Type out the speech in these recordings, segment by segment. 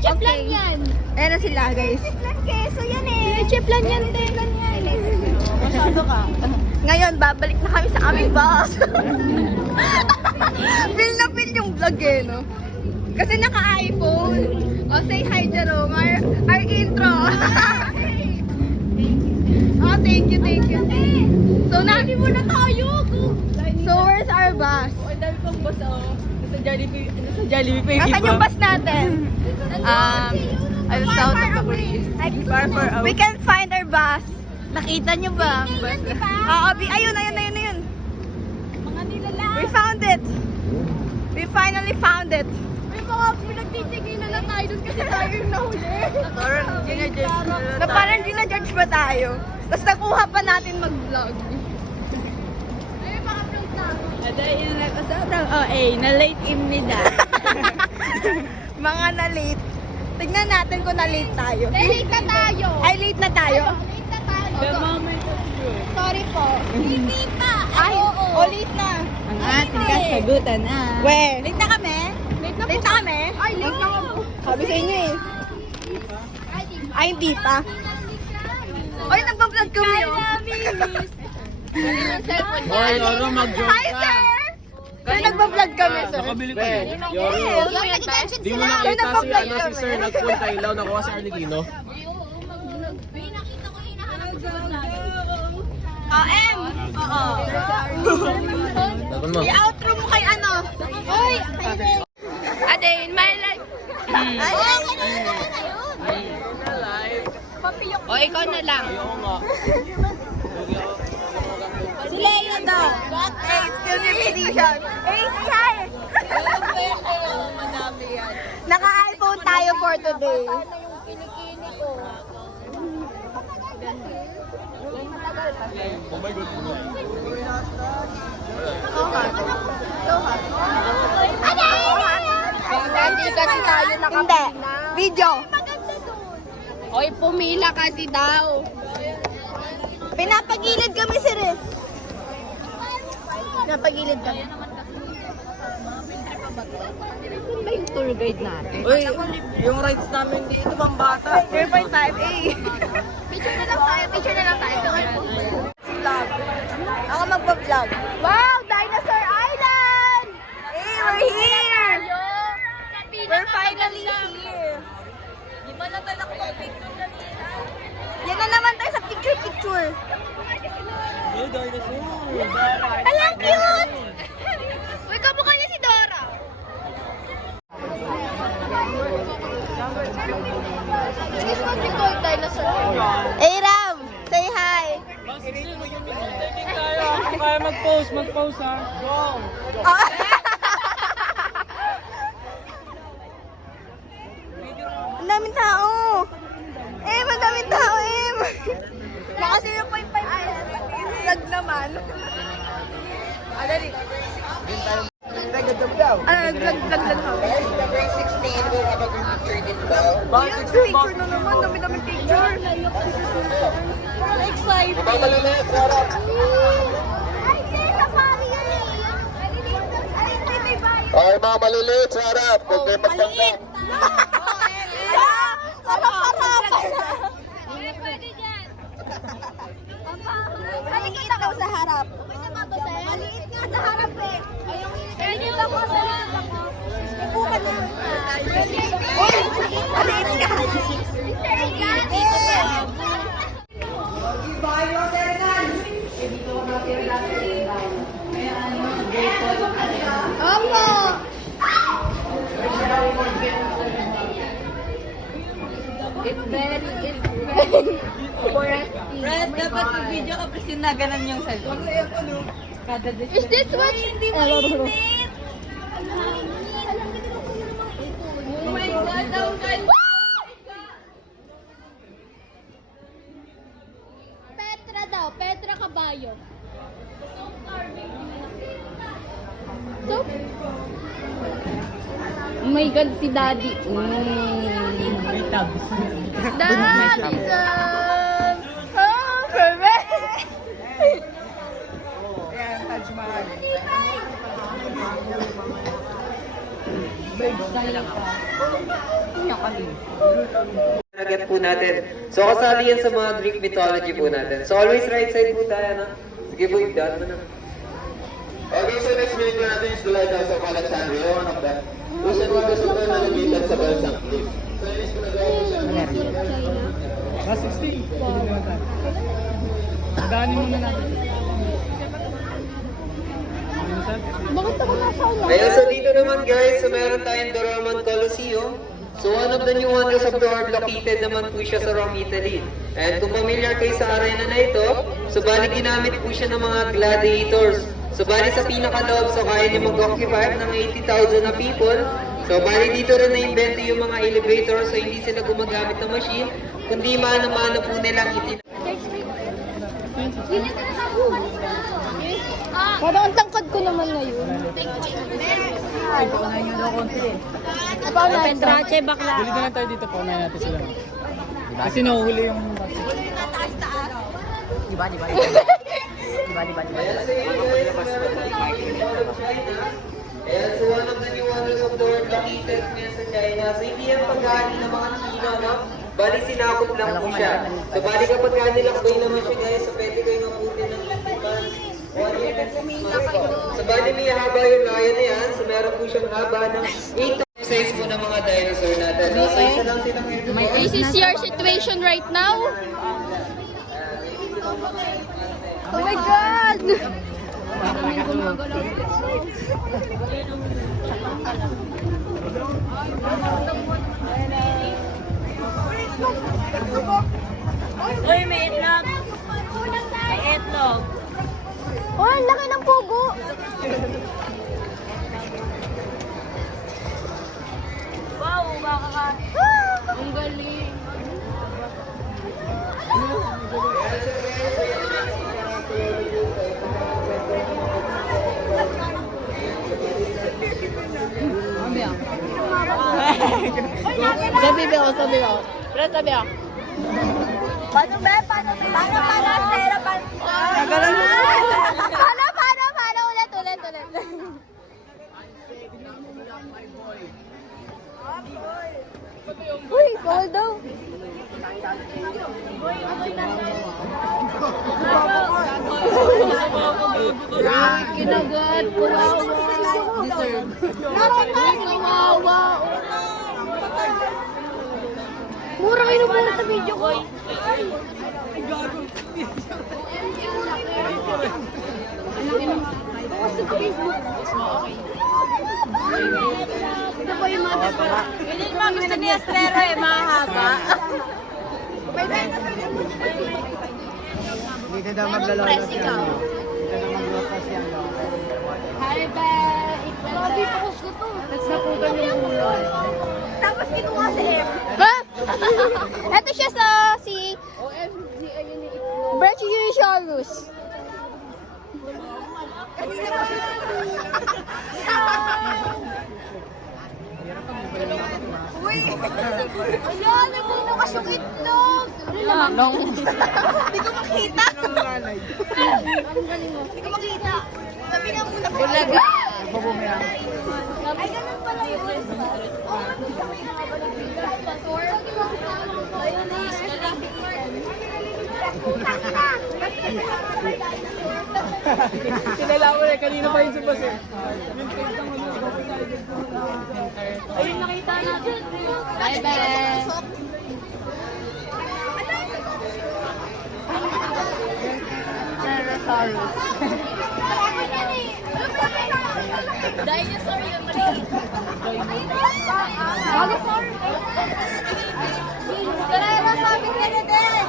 Chip lang yan. Ayan na sila, guys. Keso yan eh. Chip lang yan din. Masyado ka. Ngayon, babalik na kami sa aming bus. Feel na feel yung vlog eh, no? Kasi naka-iPhone. Oh, say hi, Jerome. Our intro. Oh, thank you, thank you. So, Hindi mo na tayo. so where's our bus? Ang dami kong bus oh. Nasa Jollibee. Nasaan yung bus natin? I'm south of the police. Far out. We can't find our bus. Nakita nyo ba? Oo, ayun. Mga nilalang. We found it. We finally found it. May mga pinagtitigilan na tayo dun kasi tayo yung nahuli. Na parang ginajudge pa tayo. Tapos nakuha pa natin mag-vlog. Ay, maka-upload na. Ada yung sobrang OA, na-late imnida. Mga na-late. Tignan natin kung na-late tayo. Late na tayo. Ay, late na tayo? Late na tayo. The moment of truth. Sorry po. Hindi pa. Ay, oo. late na. Ang ating kasagutan ah. We, late na kami? Late na Late na kami? Ay, late na ako. Sabi sa inyo eh. Ay, hindi pa. Ay, nagpa-vlog kami oh. Hoy, Yoro, mag-join Hi, ka. sir! Sir, nagpa-vlog kami, sir. Nakabili ko eh. Yoro, di mo nakita si Sir nagpunta ilaw na kuha sa Arlequino. Oh, M! Oo. Tapon mo. I-outro mo kay ano? Hoy! A day in my life. Ay, O, ikaw na lang. Ayoko nga. si Leo daw. Hey, still repetition. Hey, say hi! Naka-iPhone tayo for today. Oh my God. So hot. So hot. Dati kasi tayo nakapila. Hindi. Video. Oy, pumila kasi daw. Pinapagilid kami, sir. Pinapagilid kami. Ano ba yung tour guide natin? Uy, yung rides namin dito, pambata. 3.5A. Picture na lang tayo. Picture na lang tayo. Vlog. Ako magpa-vlog. Wow! Dinosaur Island! Hey, we're here! We're finally here. Di ba natalak ko picture na nila? Yan na naman tayo sa picture-picture. Hey, dinosaur. Alam, cute! Uy, kamukha niya si Dora. This one we call dinosaur. Hey, Ram! Say hi! Kaya mag-post ha. Oh. Ang daming tao! Ang daming tao, Naka 0.5 vlog naman. Dali. Vlog lang kami. Yung picture na naman, dami-dami picture. Excited. Ay, sir, safari yan eh. Ay, may bayan. Ay, mga maliliit sa harap. Huwag kayo magtanda. Pwede dyan. Maliit daw sa harap. Maliit nga sa harap eh. Pwede ba po sa harap ako? Bukan na. Uy! Maliit ka. Opo. It's very Brad, dapat mag-video ka kasi na ganun yung cellphone. Kada Is this what hindi mainit? Oh my God, oh God. Petra daw, Petra Caballo. So, Oh my God, si Daddy. May tabs. Daddy, Oh, perfect! Ayan, Taj Mahal. Agad po natin. So, kasali yan sa mga Greek mythology po natin. So, always right side po tayo, no? Sige po, yung daan mo na. Okay, so next video natin is the Lighthouse of Alexandria, one of them. Kung saan mga gusto na located sa Balsang Cliff. So, yun is pinagawa ko siya. Ayun, so dito naman guys, so meron tayong the Roman Colosseum. So one of the new wonders of the world, located naman po siya sa Rome, Italy. And kung familiar kayo sa arena na ito, so bali ginamit po siya ng mga gladiators. So bali sa pinakaloob, so kaya niya mag-occupy ng 80,000 na people. So bali dito rin na-invento yung mga elevators, so hindi sila gumagamit ng machine, kundi mano-mano po nilang Parang ang tangkad ko naman ngayon. Ay, paunahin nyo daw konti eh. Petrache, bakla. Bili na lang tayo dito, paunahin natin sila. Kasi nahuhuli yung bus. Diba? Ayan, so one of the new wonders of the world located ngayon sa China. So hindi yan pagkain ng mga Chino, no? Bali sinakop lang po siya. So bali kapag kanilakbay naman siya guys, so pwede kayo mabuti ng 18 months. 1 year and 6 months po. So bali may haba yung raya na yan. So meron po siyang haba ng 8 size po ng mga dinosaur natin. No? So isa lang silang herbivore. This is your situation right now? Oh my God! Uy, may itlog. May itlog. Oh, ang laki ng pugo! Wow, baka ka. Ang galing! Sabi ko. Pero sabi ako. Paano ba? Paano? Sera, paano? Paano? Ulit. Uy, call daw. Kinagat. Deserve. Kawawa. Mura kayo mura sa video ko. Hindi mo gusto ni Estrero eh, mahaba. Dito daw maglalaro siya. Dito daw maglaro siya. Hi, Beth. Grabe, pakus ko to. Nasaputan yung ulo. Tapos kinuha si M. Ha? Ito siya sa si Brachiosaurus. Uy! Ayan, nagbubukas yung itlog! Long. Hindi ko makita! Hindi ko makita! Sabi nga muna ko. Bulaga. Ay, ganun pala yun. Kilala mo na, kanina pa yun si Boss eh. Ayun, nakita natin. Bye, bye. Dinosaurus. Dinosaur yun, mali. Dinosaur? Karera, sabi ka na din.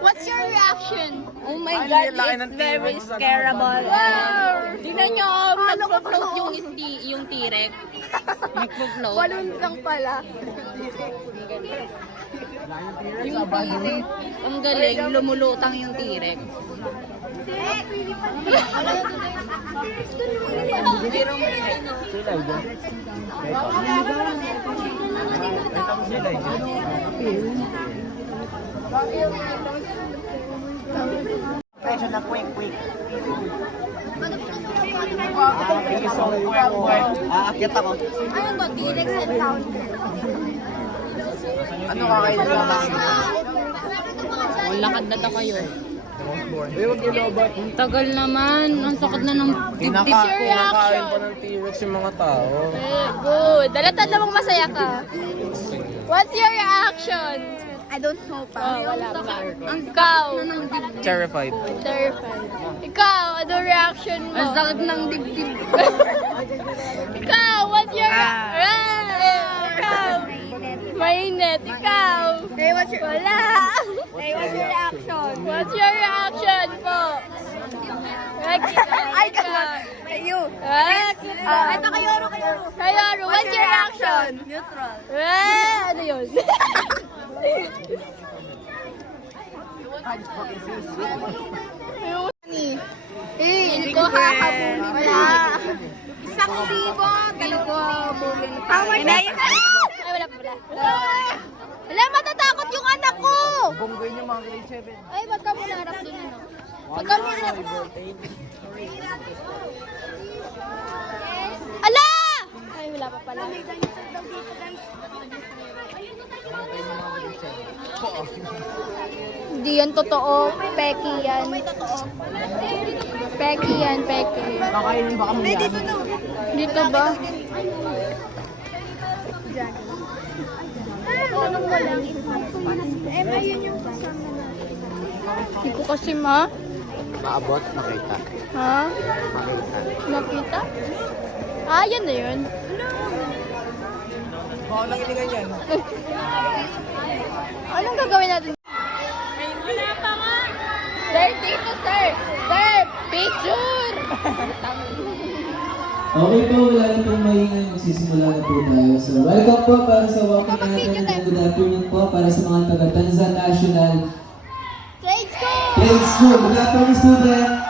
What's your reaction? Oh my God, it's very scarable. Tingnan nyo, nag-float yung T-Rex. Nag-float. Balloon lang pala. Yung T-Rex. Ang galing, lumulutang yung T-Rex. Aakyat ako. Ano to? T-Rex Encounter. Ano kakain sa Lakad na to kayo. Ang tagal naman. Ang sakit na ng Kinakain pa ng T-Rex yung mga tao. Good. Dalatad namang masaya ka. What's your reaction? I don't know pa. Wala pa. Ikaw. Terrified. Terrified. Ikaw, ano reaction mo? Ang sakit ng dibdib. Ikaw, what's your Ikaw. Mainit. Ikaw. Hey, what's your... Wala. Hey, what's your reaction? What's your reaction po? Ay, ganun. Hey, you. Ito, Kayoro. Kayoru, what's your reaction? Neutral. Ano yun? Feel ko hakabulin. Wala. Isang libo. Feel ko bulin. How much? Ay, wala pa. Wala, matatakot yung anak ko! Bonggoy niyo mga grade 7. Ay, wag ka muna harap dun, ano? Wag ka muna harap mo. Ala! Ay, wala pa pala. Hindi yan totoo. Peki yan. Peki yan, peki. Kakainin ba kami yan? Dito ba? Hindi ko kasi Maabot, makita. Ha? Makita. Nakita? Ah, yan na yun. Baka lang iligan yan. Anong gagawin natin? Wala pa nga! Sir, dito, sir! Sir, picture! Okay po, wala na pong maingay. Magsisimula na po tayo. So, welcome po para sa walking natin. And good afternoon po para sa mga taga-Tanza National Trade school! Trade School. Good afternoon, student!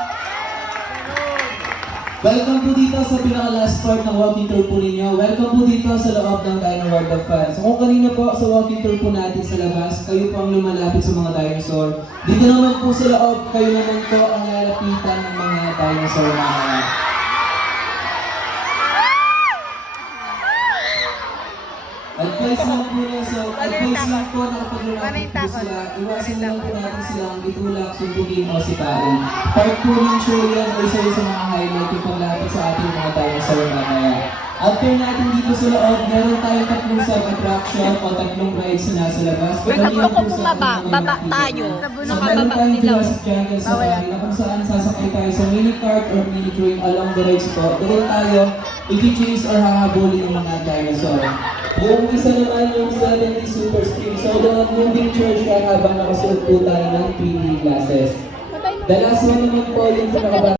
Welcome po dito sa pinaka-last part ng walking tour po ninyo. Welcome po dito sa loob ng Dino World of Fun. So kung kanina po sa walking tour po natin sa labas, kayo po ang lumalapit sa mga dinosaur. Dito naman po sa loob, kayo naman po ang lalapitan ng mga dinosaur na mga. Advice lang po na kapag lumapit po sila, iwasan lang po natin silang itulak, sumpugin o sipain. Part po ng show yan o isa sa mga highlight yung paglapit sa ating mga dinosaur mamaya. After natin dito sa loob, meron tayong tatlong sub-attraction o tatlong rides na nasa labas. Tatlo kung bumaba, baba tayo. So meron tayong Jurassic Jungle Safari na kung saan sasakay tayo sa mini kart or mini train along the rides po. Doon tayo i-chase or hahabulin ng mga dinosaur. Yung isa naman yung 70 Super Stream. So doon moving church ka habang nakasuot po tayo ng 3D glasses. The last one naman po yung pinakabata.